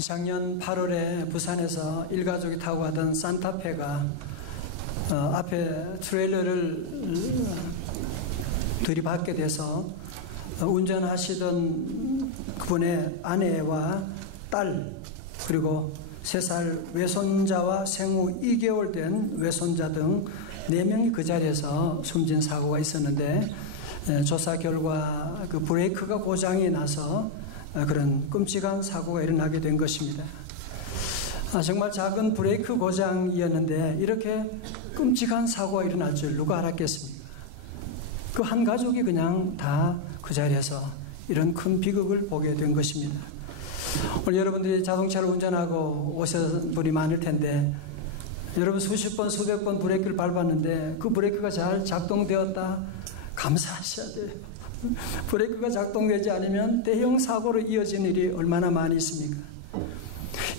작년 8월에 부산에서 일가족이 타고 가던 산타페가 앞에 트레일러를 들이받게 돼서 운전하시던 그분의 아내와 딸 그리고 3살 외손자와 생후 2개월 된 외손자 등 4명이 그 자리에서 숨진 사고가 있었는데, 조사 결과 그 브레이크가 고장이 나서 그런 끔찍한 사고가 일어나게 된 것입니다. 정말 작은 브레이크 고장이었는데 이렇게 끔찍한 사고가 일어날 줄 누가 알았겠습니까? 그 한 가족이 그냥 다 그 자리에서 이런 큰 비극을 보게 된 것입니다. 오늘 여러분들이 자동차를 운전하고 오신 분이 많을 텐데, 여러분 수십 번 수백 번 브레이크를 밟았는데 그 브레이크가 잘 작동되었다 감사하셔야 돼요. 브레이크가 작동되지 않으면 대형 사고로 이어진 일이 얼마나 많이 있습니까?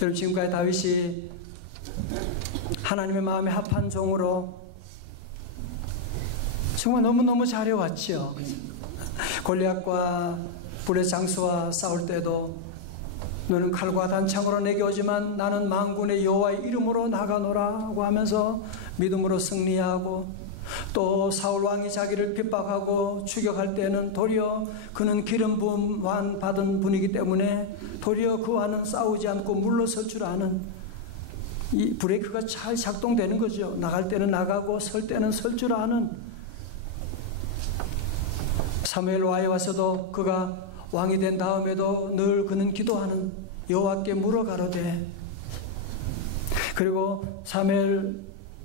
여러분, 지금까지 다윗이 하나님의 마음에 합한 종으로 정말 너무너무 잘해왔죠. 골리앗과 불의 장수와 싸울 때도 너는 칼과 단창으로 내게 오지만 나는 만군의 여호와의 이름으로 나가노라고 하면서 믿음으로 승리하고, 또 사울 왕이 자기를 핍박하고 추격할 때는 도리어 그는 기름 부음 받은 분이기 때문에 도리어 그와는 싸우지 않고 물러설 줄 아는, 이 브레이크가 잘 작동되는 거죠. 나갈 때는 나가고 설 때는 설 줄 아는. 사무엘 와에 와서도 그가 왕이 된 다음에도 늘 그는 기도하는, 여호와께 물어가로되. 그리고 사무엘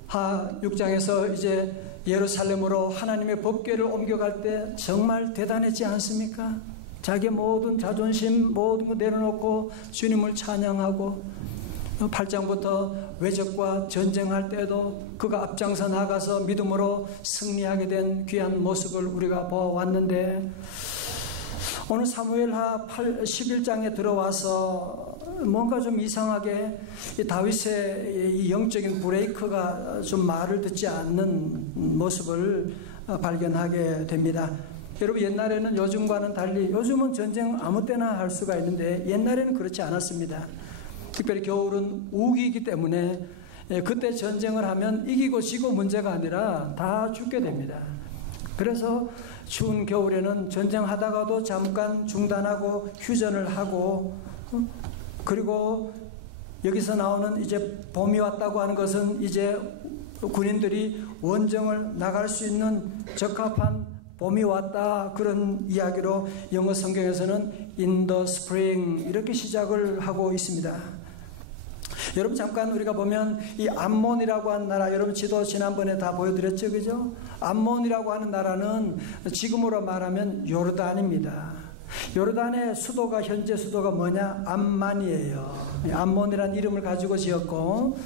하 6장에서 이제 예루살렘으로 하나님의 법궤를 옮겨갈 때 정말 대단했지 않습니까? 자기의 모든 자존심 모든 거 내려놓고 주님을 찬양하고, 8장부터 외적과 전쟁할 때도 그가 앞장서 나가서 믿음으로 승리하게 된 귀한 모습을 우리가 보아왔는데, 오늘 사무엘하 11장에 들어와서 뭔가 좀 이상하게 다윗의 이 영적인 브레이크가 좀 말을 듣지 않는 모습을 발견하게 됩니다. 여러분, 옛날에는 요즘과는 달리, 요즘은 전쟁 아무 때나 할 수가 있는데 옛날에는 그렇지 않았습니다. 특별히 겨울은 우기이기 때문에 그때 전쟁을 하면 이기고 지고 문제가 아니라 다 죽게 됩니다. 그래서 추운 겨울에는 전쟁하다가도 잠깐 중단하고 휴전을 하고, 그리고 여기서 나오는 이제 봄이 왔다고 하는 것은 이제 군인들이 원정을 나갈 수 있는 적합한 봄이 왔다, 그런 이야기로 영어 성경에서는 in the spring 이렇게 시작을 하고 있습니다. 여러분, 잠깐 우리가 보면 이 암몬이라고 하는 나라, 여러분 지도 지난번에 다 보여드렸죠, 그죠? 암몬이라고 하는 나라는 지금으로 말하면 요르단입니다. 요르단의 수도가, 현재 수도가 뭐냐? 암만이에요. 암몬이라는 이름을 가지고 지었고,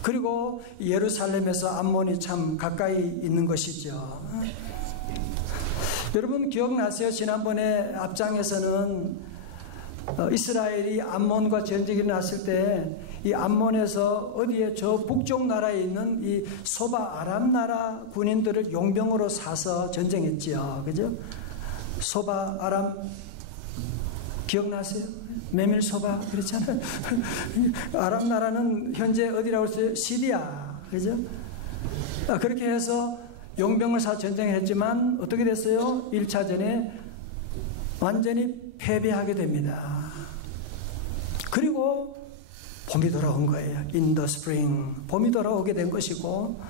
그리고 예루살렘에서 암몬이 참 가까이 있는 것이죠. 여러분 기억나세요? 지난번에 앞장에서는 이스라엘이 암몬과 전쟁이 일어났을 때 이 암몬에서 어디에 저 북쪽 나라에 있는 이 소바 아람 나라 군인들을 용병으로 사서 전쟁했지요. 그죠? 소바 아람 기억나세요? 메밀소바 그렇잖아요. 아람 나라는 현재 어디라고 했어요? 시리아. 그죠? 그렇게 해서 용병을 사 전쟁을 했지만 어떻게 됐어요? 1차전에 완전히 패배하게 됩니다. 그리고 봄이 돌아온 거예요. In the spring. 봄이 돌아오게 된 것이고,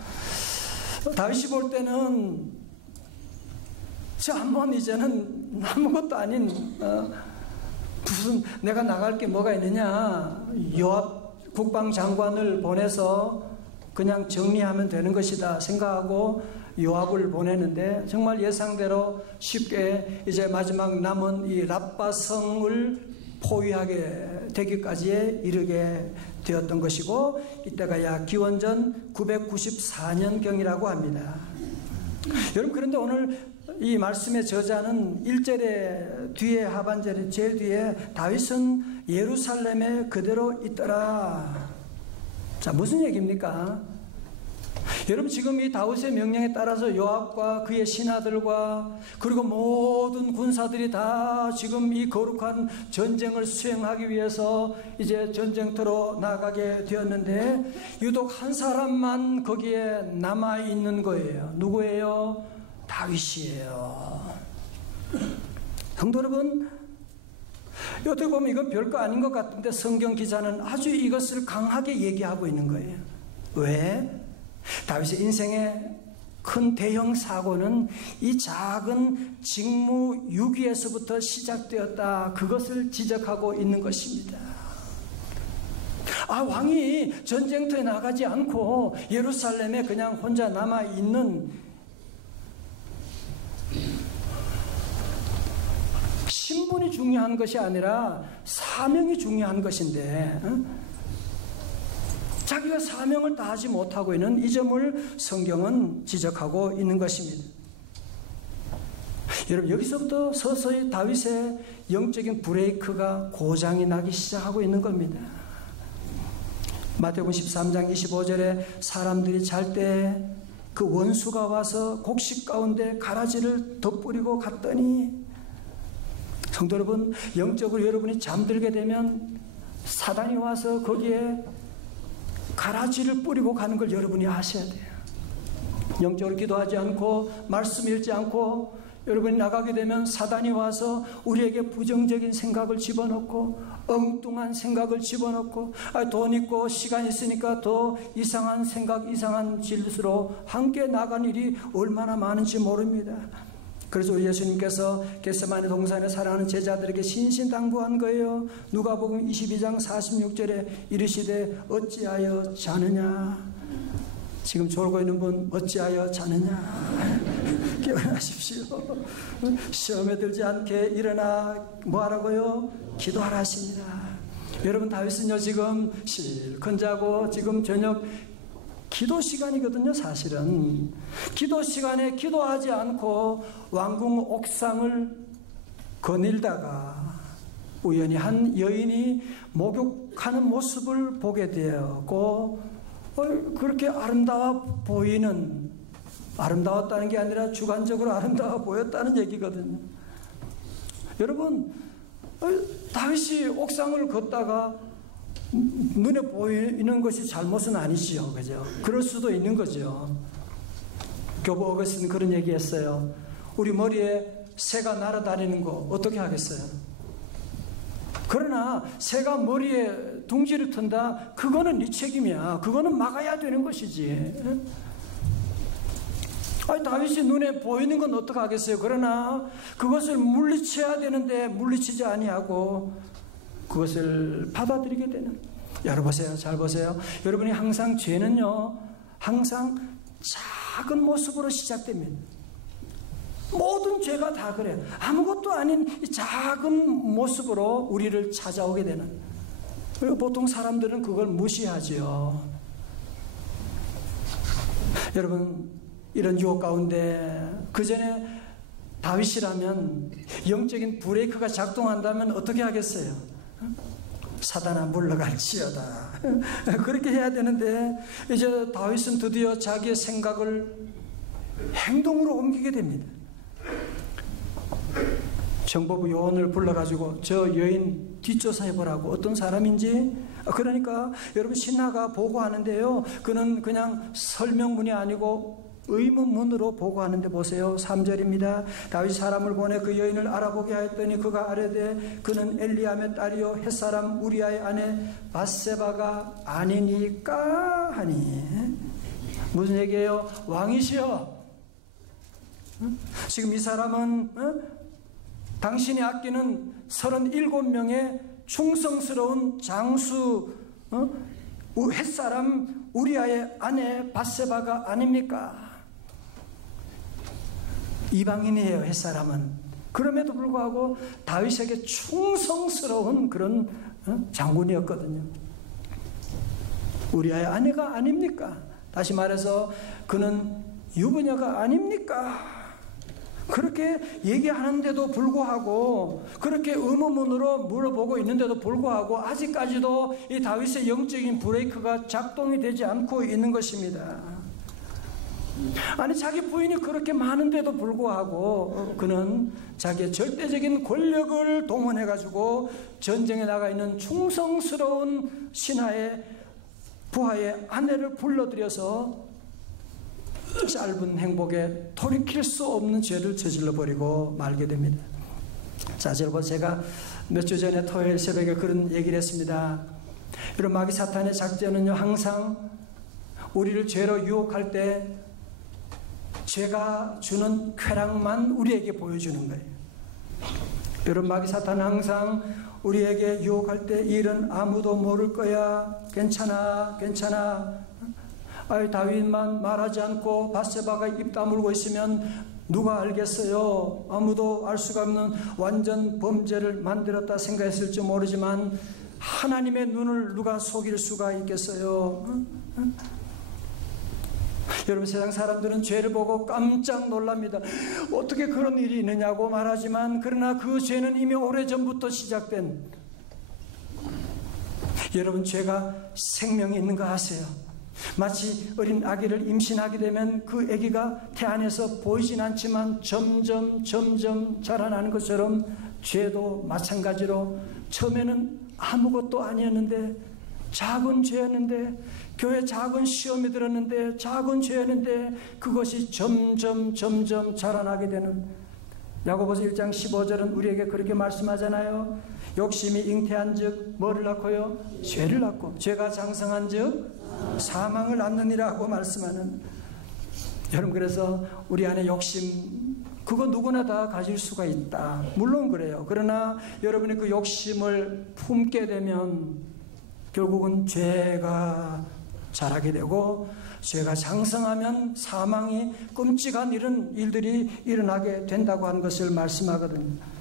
다윗이 볼 때는 저 한번 이제는 아무것도 아닌 무슨 내가 나갈 게 뭐가 있느냐, 요압 국방장관을 보내서 그냥 정리하면 되는 것이다 생각하고 요압을 보내는데, 정말 예상대로 쉽게 이제 마지막 남은 이 랍바성을 포위하게 되기까지에 이르게 되었던 것이고, 이때가 약 기원전 994년경이라고 합니다. 여러분, 그런데 오늘 이 말씀의 저자는 1절의 뒤에, 하반절의 제일 뒤에 다윗은 예루살렘에 그대로 있더라. 자, 무슨 얘기입니까? 여러분 지금 이 다윗의 명령에 따라서 요압과 그의 신하들과 그리고 모든 군사들이 다 지금 이 거룩한 전쟁을 수행하기 위해서 이제 전쟁터로 나가게 되었는데 유독 한 사람만 거기에 남아있는 거예요. 누구예요? 다윗이에요. 성도 여러분, 어떻게 보면 이건 별거 아닌 것 같은데 성경 기자는 아주 이것을 강하게 얘기하고 있는 거예요. 왜? 다윗의 인생의 큰 대형 사고는 이 작은 직무유기에서부터 시작되었다. 그것을 지적하고 있는 것입니다. 왕이 전쟁터에 나가지 않고 예루살렘에 그냥 혼자 남아있는, 신분이 중요한 것이 아니라 사명이 중요한 것인데 자기가 사명을 다하지 못하고 있는 이 점을 성경은 지적하고 있는 것입니다. 여러분 여기서부터 서서히 다윗의 영적인 브레이크가 고장이 나기 시작하고 있는 겁니다. 마태복음 13장 25절에 사람들이 잘 때 그 원수가 와서 곡식 가운데 가라지를 덧뿌리고 갔더니, 성도 여러분, 영적으로 여러분이 잠들게 되면 사단이 와서 거기에 가라지를 뿌리고 가는 걸 여러분이 아셔야 돼요. 영적으로 기도하지 않고 말씀 읽지 않고 여러분이 나가게 되면 사단이 와서 우리에게 부정적인 생각을 집어넣고 엉뚱한 생각을 집어넣고 돈 있고 시간 있으니까 더 이상한 생각, 이상한 짓으로 함께 나간 일이 얼마나 많은지 모릅니다. 그래서 우리 예수님께서 겟세마네 동산에 사랑하는 제자들에게 신신당부한 거예요. 누가복음 22장 46절에 이르시되 어찌하여 자느냐. 지금 졸고 있는 분 어찌하여 자느냐. 깨어나십시오. 시험에 들지 않게 일어나 뭐하라고요? 기도하라 하십니다. 여러분 다윗은요 지금 실컷 자고 지금 저녁 기도 시간이거든요. 사실은 기도 시간에 기도하지 않고 왕궁 옥상을 거닐다가 우연히 한 여인이 목욕하는 모습을 보게 되었고 그렇게 아름다워 보이는, 아름다웠다는 게 아니라 주관적으로 아름다워 보였다는 얘기거든요. 여러분 다윗이 옥상을 걷다가 눈에 보이는 것이 잘못은 아니지요. 그죠? 그럴 수도 있는 거죠. 교부 어거스틴 그런 얘기 했어요. 우리 머리에 새가 날아다니는 거 어떻게 하겠어요? 그러나 새가 머리에 둥지를 튼다? 그거는 네 책임이야. 그거는 막아야 되는 것이지. 다윗이 눈에 보이는 건 어떻게 하겠어요? 그러나 그것을 물리쳐야 되는데 물리치지 아니하고 그것을 받아들이게 되는. 여러분 보세요. 잘 보세요. 여러분이 항상 죄는요 항상 작은 모습으로 시작됩니다. 모든 죄가 다 그래요. 아무것도 아닌 이 작은 모습으로 우리를 찾아오게 되는. 그리고 보통 사람들은 그걸 무시하지요. 여러분 이런 유혹 가운데 그 전에 다윗이라면 영적인 브레이크가 작동한다면 어떻게 하겠어요? 사단아 물러갈지어다. 그렇게 해야 되는데 이제 다윗은 드디어 자기의 생각을 행동으로 옮기게 됩니다. 정보부 요원을 불러가지고 저 여인 뒷조사해보라고. 어떤 사람인지. 그러니까 여러분 신하가 보고하는데요 그는 그냥 설명문이 아니고 의문문으로 보고하는데 보세요. 3절입니다. 다윗이 사람을 보내 그 여인을 알아보게 하였더니 그가 아뢰되 그는 엘리암의 딸이요 햇사람 우리아의 아내 밧세바가 아니니까 하니. 무슨 얘기예요? 왕이시여, 지금 이 사람은 당신이 아끼는 37명의 충성스러운 장수 햇사람 우리아의 아내 밧세바가 아닙니까? 이방인이에요. 햇사람은. 그럼에도 불구하고 다윗에게 충성스러운 그런 장군이었거든요. 우리아의 아내가 아닙니까? 다시 말해서 그는 유부녀가 아닙니까? 그렇게 얘기하는데도 불구하고, 그렇게 의문문으로 물어보고 있는데도 불구하고 아직까지도 이 다윗의 영적인 브레이크가 작동이 되지 않고 있는 것입니다. 아니 자기 부인이 그렇게 많은데도 불구하고 그는 자기의 절대적인 권력을 동원해 가지고 전쟁에 나가 있는 충성스러운 신하의 부하의 아내를 불러들여서 짧은 행복에 돌이킬 수 없는 죄를 저질러 버리고 말게 됩니다. 자, 여러분, 제가 몇 주 전에 토요일 새벽에 그런 얘기를 했습니다. 이런 마귀 사탄의 작전은요, 항상 우리를 죄로 유혹할 때 죄가 주는 쾌락만 우리에게 보여주는 거예요. 이런 마귀 사탄은 항상 우리에게 유혹할 때 이 일은 아무도 모를 거야. 괜찮아, 괜찮아. 아이, 다윗만 말하지 않고 밧세바가 입 다물고 있으면 누가 알겠어요? 아무도 알 수가 없는 완전 범죄를 만들었다 생각했을지 모르지만 하나님의 눈을 누가 속일 수가 있겠어요? 여러분, 세상 사람들은 죄를 보고 깜짝 놀랍니다. 어떻게 그런 일이 있느냐고 말하지만 그러나 그 죄는 이미 오래전부터 시작된, 여러분, 죄가 생명이 있는 거 아세요? 마치 어린 아기를 임신하게 되면 그 아기가 태 안에서 보이진 않지만 점점 자라나는 것처럼 죄도 마찬가지로 처음에는 아무것도 아니었는데, 작은 죄였는데, 교회 작은 시험이 들었는데, 작은 죄였는데 그것이 점점 자라나게 되는, 야고보서 1장 15절은 우리에게 그렇게 말씀하잖아요. 욕심이 잉태한 즉 뭐를 낳고요? 죄를 낳고, 죄가 장성한 즉 사망을 낳느니라고 말씀하는. 여러분, 그래서 우리 안에 욕심, 그거 누구나 다 가질 수가 있다. 물론 그래요. 그러나 여러분이 그 욕심을 품게 되면 결국은 죄가 자라게 되고, 죄가 장성하면 사망이, 끔찍한 이런 일들이 일어나게 된다고 하는 것을 말씀하거든요.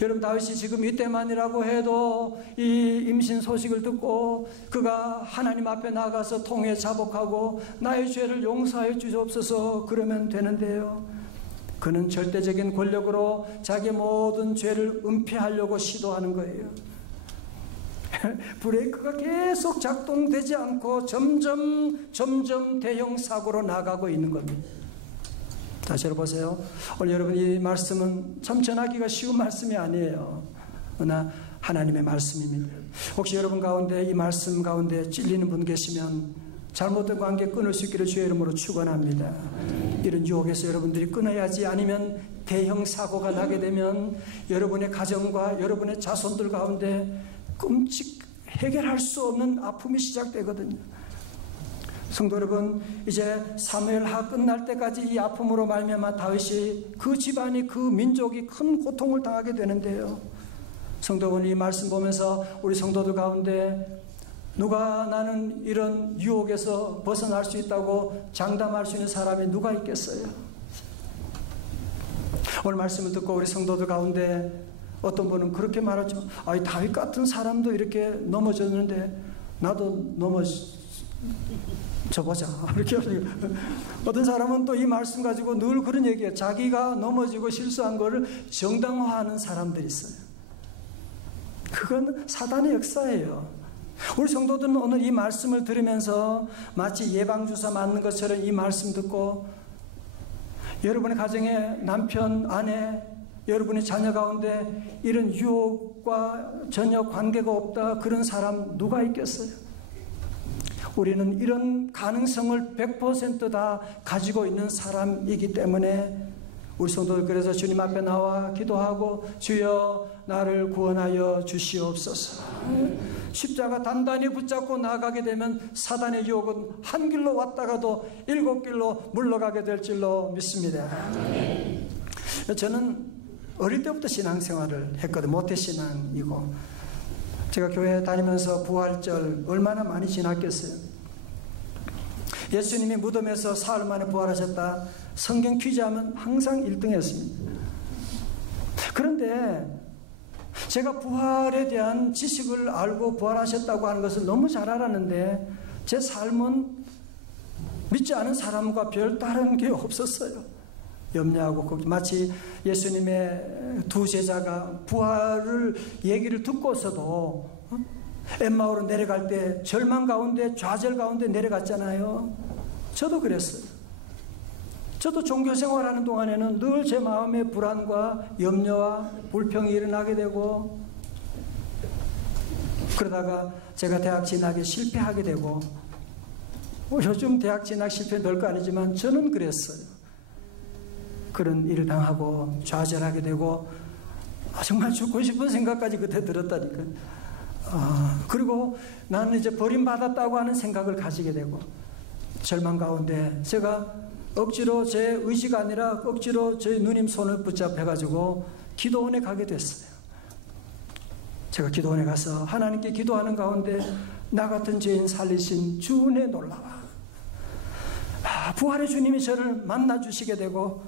여러분, 다윗이 지금 이때만이라고 해도 이 임신 소식을 듣고 그가 하나님 앞에 나가서 통회 자복하고 나의 죄를 용서해 주옵소서 그러면 되는데요, 그는 절대적인 권력으로 자기의 모든 죄를 은폐하려고 시도하는 거예요. 브레이크가 계속 작동되지 않고 점점 대형 사고로 나가고 있는 겁니다. 다시 보세요. 오늘 여러분, 이 말씀은 참 전하기가 쉬운 말씀이 아니에요. 그러나 하나님의 말씀입니다. 혹시 여러분 가운데 이 말씀 가운데 찔리는 분 계시면 잘못된 관계 끊을 수 있기를 주의 이름으로 축원합니다. 이런 유혹에서 여러분들이 끊어야지, 아니면 대형 사고가 나게 되면 여러분의 가정과 여러분의 자손들 가운데 해결할 수 없는 아픔이 시작되거든요. 성도 여러분, 이제 사무엘하 끝날 때까지 이 아픔으로 말미암아 다윗이, 그 집안이, 그 민족이 큰 고통을 당하게 되는데요, 성도 여러분, 이 말씀 보면서 우리 성도들 가운데 누가 나는 이런 유혹에서 벗어날 수 있다고 장담할 수 있는 사람이 누가 있겠어요? 오늘 말씀을 듣고 우리 성도들 가운데 어떤 분은 그렇게 말하죠. 아이, 다윗 같은 사람도 이렇게 넘어졌는데 나도 넘어져보자. 이렇게. 어떤 사람은 또 이 말씀 가지고 늘 그런 얘기해요. 자기가 넘어지고 실수한 거를 정당화하는 사람들이 있어요. 그건 사단의 역사예요. 우리 성도들은 오늘 이 말씀을 들으면서 마치 예방주사 맞는 것처럼 이 말씀 듣고, 여러분의 가정에 남편, 아내, 여러분의 자녀 가운데 이런 유혹과 전혀 관계가 없다, 그런 사람 누가 있겠어요? 우리는 이런 가능성을 100% 다 가지고 있는 사람이기 때문에 우리 성도들, 그래서 주님 앞에 나와 기도하고 주여 나를 구원하여 주시옵소서. 십자가 단단히 붙잡고 나아가게 되면 사단의 유혹은 한 길로 왔다가도 7길로 물러가게 될 줄로 믿습니다. 저는 어릴 때부터 신앙생활을 했거든요. 모태신앙이고, 제가 교회 다니면서 부활절 얼마나 많이 지났겠어요. 예수님이 무덤에서 사흘 만에 부활하셨다, 성경 퀴즈하면 항상 1등 했습니다. 그런데 제가 부활에 대한 지식을 알고 부활하셨다고 하는 것을 너무 잘 알았는데 제 삶은 믿지 않은 사람과 별 다른 게 없었어요. 염려하고, 마치 예수님의 두 제자가 부활을 얘기를 듣고서도 엠마오로 내려갈 때 절망 가운데, 좌절 가운데 내려갔잖아요. 저도 그랬어요. 저도 종교 생활하는 동안에는 늘 제 마음에 불안과 염려와 불평이 일어나게 되고, 그러다가 제가 대학 진학에 실패하게 되고, 요즘 대학 진학 실패 별거 아니지만 저는 그랬어요. 그런 일을 당하고 좌절하게 되고, 정말 죽고 싶은 생각까지 그때 들었다니까. 그리고 나는 이제 버림받았다고 하는 생각을 가지게 되고, 절망 가운데 제가 억지로 제 의지가 아니라 억지로 저희 누님 손을 붙잡혀가지고 기도원에 가게 됐어요. 제가 기도원에 가서 하나님께 기도하는 가운데 나 같은 죄인 살리신 주 은혜 놀라와. 부활의 주님이 저를 만나주시게 되고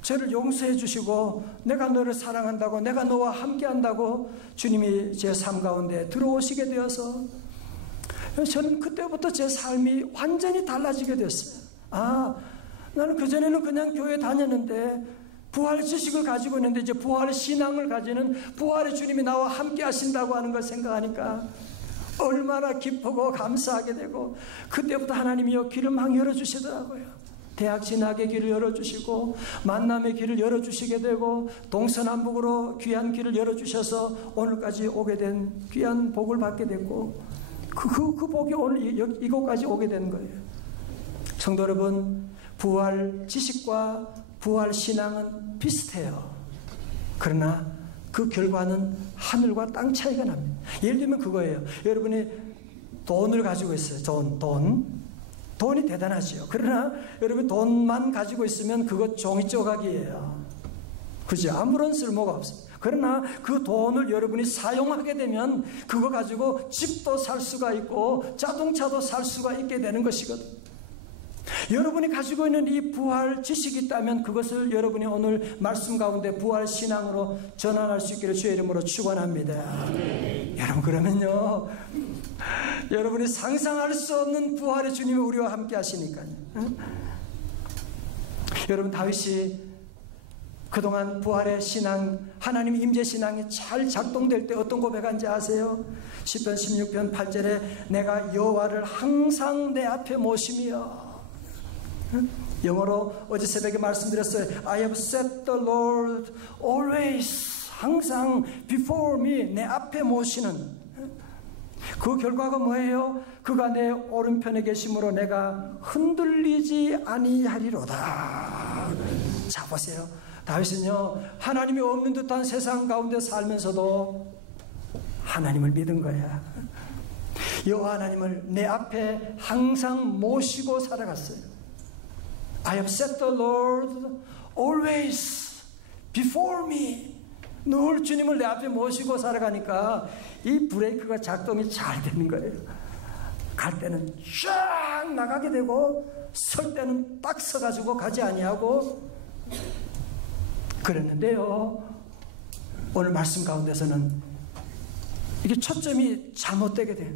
저를 용서해 주시고 내가 너를 사랑한다고, 내가 너와 함께한다고 주님이 제 삶 가운데 들어오시게 되어서 저는 그때부터 제 삶이 완전히 달라지게 됐어요. 나는 그전에는 그냥 교회 다녔는데 부활 지식을 가지고 있는데 이제 부활 신앙을 가지는 부활의 주님이 나와 함께 하신다고 하는 걸 생각하니까 얼마나 기쁘고 감사하게 되고, 그때부터 하나님이요 길을 막 열어주시더라고요. 대학 진학의 길을 열어주시고 만남의 길을 열어주시게 되고 동서남북으로 귀한 길을 열어주셔서 오늘까지 오게 된 귀한 복을 받게 됐고, 그 복이 오늘 이곳까지 오게 된 거예요. 성도 여러분, 부활 지식과 부활 신앙은 비슷해요. 그러나 그 결과는 하늘과 땅 차이가 납니다. 예를 들면 그거예요. 여러분이 돈을 가지고 있어요. 돈이 대단하지요. 그러나 여러분 돈만 가지고 있으면 그거 종이 조각이에요. 그죠? 아무런 쓸모가 없어요. 그러나 그 돈을 여러분이 사용하게 되면 그거 가지고 집도 살 수가 있고 자동차도 살 수가 있게 되는 것이거든요. 여러분이 가지고 있는 이 부활 지식이 있다면 그것을 여러분이 오늘 말씀 가운데 부활 신앙으로 전환할 수 있기를 주의 이름으로 축원합니다. 여러분, 그러면요 여러분이 상상할 수 없는 부활의 주님이 우리와 함께 하시니까요. 여러분, 다윗이 그동안 부활의 신앙, 하나님 임재 신앙이 잘 작동될 때 어떤 고백한지 아세요? 시편 16편 8절에 내가 여호와를 항상 내 앞에 모심이여. 영어로 어제 새벽에 말씀드렸어요. I have set the Lord always, 항상 before me, 내 앞에 모시는. 그 결과가 뭐예요? 그가 내 오른편에 계심으로 내가 흔들리지 아니하리로다. 자, 보세요. 다윗은요 하나님이 없는 듯한 세상 가운데 살면서도 하나님을 믿은 거야. 여호와 하나님을 내 앞에 항상 모시고 살아갔어요. I have set the Lord always before me. 늘 주님을 내 앞에 모시고 살아가니까 이 브레이크가 작동이 잘 되는 거예요. 갈 때는 쫙 나가게 되고 설 때는 딱 서가지고 가지 아니하고 그랬는데요, 오늘 말씀 가운데서는 이게 초점이 잘못되게 돼요.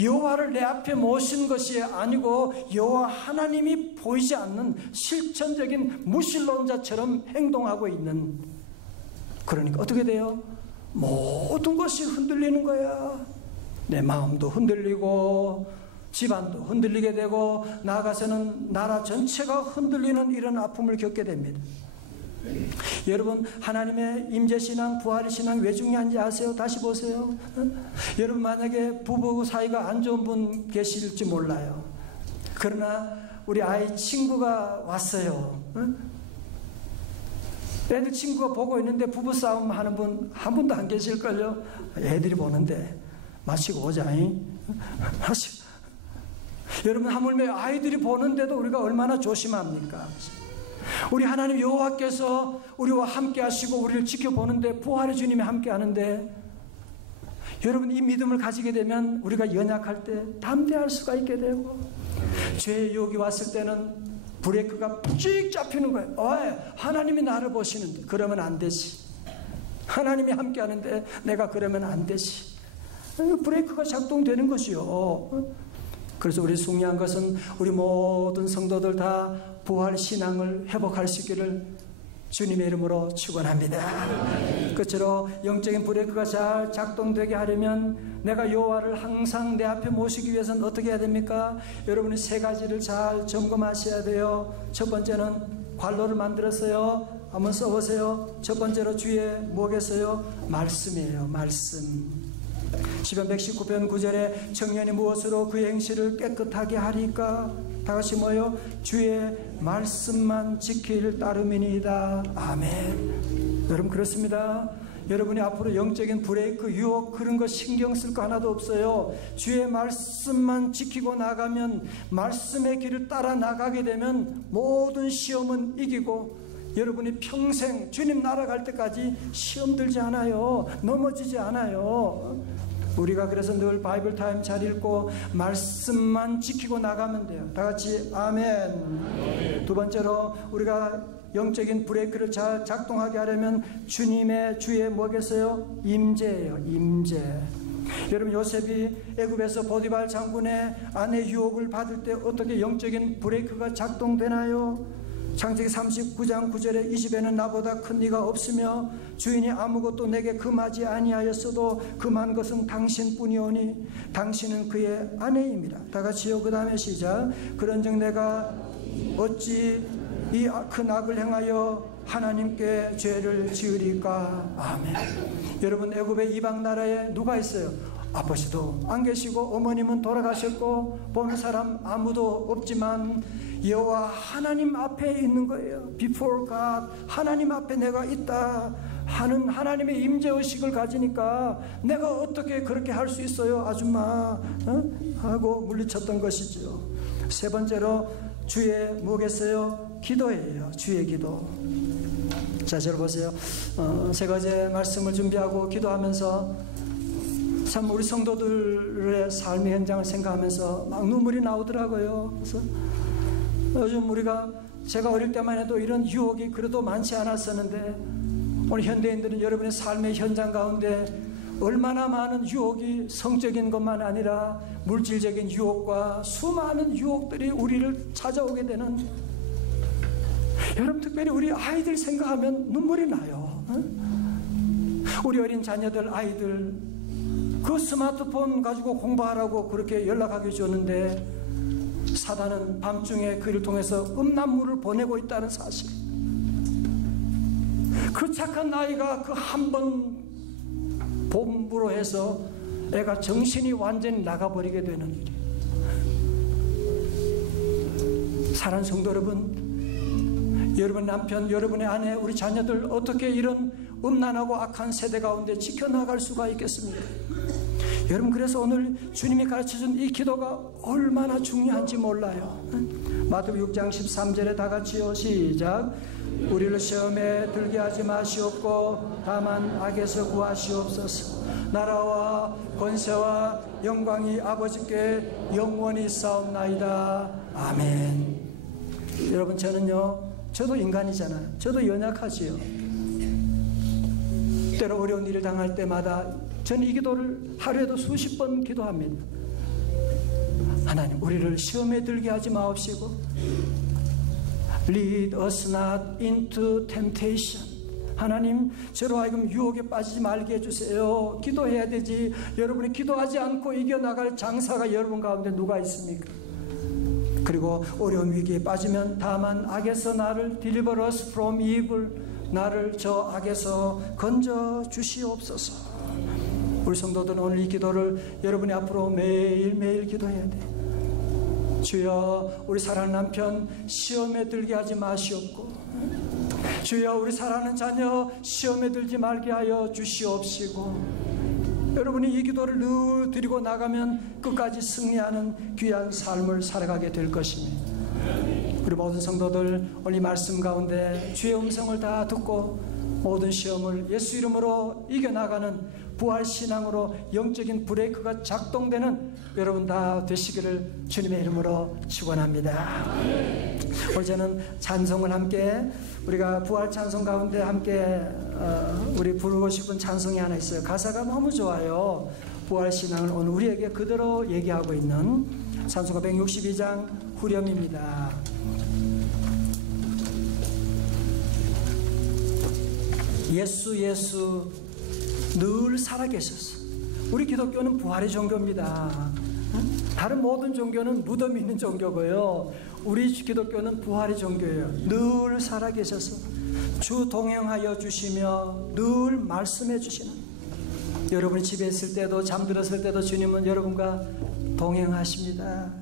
여호와를 내 앞에 모신 것이 아니고 여호와 하나님이 보이지 않는 실천적인 무신론자처럼 행동하고 있는, 그러니까 어떻게 돼요? 모든 것이 흔들리는 거야. 내 마음도 흔들리고 집안도 흔들리게 되고 나아가서는 나라 전체가 흔들리는 이런 아픔을 겪게 됩니다. 여러분, 하나님의 임재신앙, 부활신앙 왜 중요한지 아세요? 다시 보세요. 여러분, 만약에 부부 사이가 안 좋은 분 계실지 몰라요. 그러나 우리 아이 친구가 왔어요. 애들 친구가 보고 있는데 부부싸움 하는 분 한 분도 안 계실걸요? 애들이 보는데 마치고 오자잉. 여러분, 하물며 아이들이 보는데도 우리가 얼마나 조심합니까? 우리 하나님 여호와께서 우리와 함께 하시고 우리를 지켜보는데, 부활의 주님이 함께 하는데, 여러분, 이 믿음을 가지게 되면 우리가 연약할 때 담대할 수가 있게 되고, 죄의 유혹이 왔을 때는 브레이크가 쭉 잡히는 거예요. 하나님이 나를 보시는데 그러면 안 되지. 하나님이 함께 하는데 내가 그러면 안 되지. 브레이크가 작동되는 것이요. 그래서 우리 중요한 것은 우리 모든 성도들 다 부활 신앙을 회복할 수 있기를 주님의 이름으로 축원합니다. 끝으로 영적인 브레이크가 잘 작동되게 하려면 내가 여호와를 항상 내 앞에 모시기 위해서는 어떻게 해야 됩니까? 여러분이 세 가지를 잘 점검하셔야 돼요. 첫 번째는 관로를 만들었어요. 한번 써보세요. 첫 번째로 주의 뭐겠어요? 말씀이에요. 말씀. 시편 119편 9절에 청년이 무엇으로 그의 행실을 깨끗하게 하리까? 다 같이 뭐요? 주의 말씀만 지킬 따름이니이다. 아멘. 여러분 그렇습니다. 여러분이 앞으로 영적인 브레이크, 유혹 그런 거 신경 쓸 거 하나도 없어요. 주의 말씀만 지키고 나가면, 말씀의 길을 따라 나가게 되면 모든 시험은 이기고 여러분이 평생 주님 나아갈 때까지 시험 들지 않아요. 넘어지지 않아요. 우리가 그래서 늘 바이블 타임 잘 읽고 말씀만 지키고 나가면 돼요. 다 같이 아멘. 두 번째로 우리가 영적인 브레이크를 잘 작동하게 하려면 주님의 주의 뭐겠어요? 임재예요. 임재. 여러분 요셉이 애굽에서 보디발 장군의 아내 유혹을 받을 때 어떻게 영적인 브레이크가 작동되나요? 창세기 39장 9절에 이 집에는 나보다 큰 네가 없으며 주인이 아무것도 내게 금하지 아니하였어도 금한 것은 당신뿐이오니 당신은 그의 아내임이라. 다 같이요. 그 다음에 시작. 그런즉 내가 어찌 이 큰 악을 행하여 하나님께 죄를 지으리까. 아멘. 여러분 애굽의 이방 나라에 누가 있어요? 아버지도 안 계시고 어머님은 돌아가셨고 보는 사람 아무도 없지만 여호와 하나님 앞에 있는 거예요. Before God, 하나님 앞에 내가 있다 하는 하나님의 임재의식을 가지니까 내가 어떻게 그렇게 할 수 있어요 아줌마 하고 물리쳤던 것이죠. 세 번째로 주의 뭐겠어요? 기도예요. 주의 기도. 자, 여러분 보세요. 제가 어제 말씀을 준비하고 기도하면서 참 우리 성도들의 삶의 현장을 생각하면서 막 눈물이 나오더라고요. 그래서 요즘 제가 어릴 때만 해도 이런 유혹이 그래도 많지 않았었는데 오늘 현대인들은 여러분의 삶의 현장 가운데 얼마나 많은 유혹이 성적인 것만 아니라 물질적인 유혹과 수많은 유혹들이 우리를 찾아오게 되는, 여러분 특별히 우리 아이들 생각하면 눈물이 나요. 우리 어린 자녀들 아이들 그 스마트폰 가지고 공부하라고 그렇게 연락하게 줬는데 사단은 밤중에 그를 통해서 음란물을 보내고 있다는 사실. 그 착한 아이가 그 한 번 본부로 해서 애가 정신이 완전히 나가버리게 되는 일이에요. 사랑하는 성도 여러분, 여러분 남편, 여러분의 아내, 우리 자녀들 어떻게 이런 음란하고 악한 세대 가운데 지켜나갈 수가 있겠습니까? 여러분 그래서 오늘 주님이 가르쳐준 이 기도가 얼마나 중요한지 몰라요. 마태복음 6장 13절에 다 같이요. 시작. 우리를 시험에 들게 하지 마시옵고 다만 악에서 구하시옵소서. 나라와 권세와 영광이 아버지께 영원히 싸움나이다. 아멘. 여러분 저도 인간이잖아요. 저도 연약하지요. 때로 어려운 일을 당할 때마다 저는 이 기도를 하루에도 수십 번 기도합니다. 하나님 우리를 시험에 들게 하지 마옵시고 Lead us not into temptation. 하나님 저로 하여금 유혹에 빠지지 말게 해주세요. 기도해야 되지. 여러분이 기도하지 않고 이겨나갈 장사가 여러분 가운데 누가 있습니까? 그리고 어려운 위기에 빠지면 다만 악에서 나를 Deliver us from evil. 나를 저 악에서 건져 주시옵소서. 우리 성도들은 오늘 이 기도를 여러분이 앞으로 매일매일 기도해야 돼요. 주여 우리 사랑하는 남편 시험에 들게 하지 마시옵고 주여 우리 사랑하는 자녀 시험에 들지 말게 하여 주시옵시고 여러분이 이 기도를 늘 드리고 나가면 끝까지 승리하는 귀한 삶을 살아가게 될 것입니다. 우리 모든 성도들 오늘 이 말씀 가운데 주의 음성을 다 듣고 모든 시험을 예수 이름으로 이겨나가는 부활신앙으로 영적인 브레이크가 작동되는 여러분 다 되시기를 주님의 이름으로 축원합니다. 오늘 저는 찬송을 함께 우리가 부활 찬송 가운데 함께 우리 부르고 싶은 찬송이 하나 있어요. 가사가 너무 좋아요. 부활신앙을 오늘 우리에게 그대로 얘기하고 있는 찬송가 162장 후렴입니다. 예수 예수 늘 살아계셨어. 우리 기독교는 부활의 종교입니다. 다른 모든 종교는 무덤이 있는 종교고요. 우리 기독교는 부활의 종교예요. 늘 살아계셔서 주 동행하여 주시며 늘 말씀해 주시는, 여러분이 집에 있을 때도 잠들었을 때도 주님은 여러분과 동행하십니다.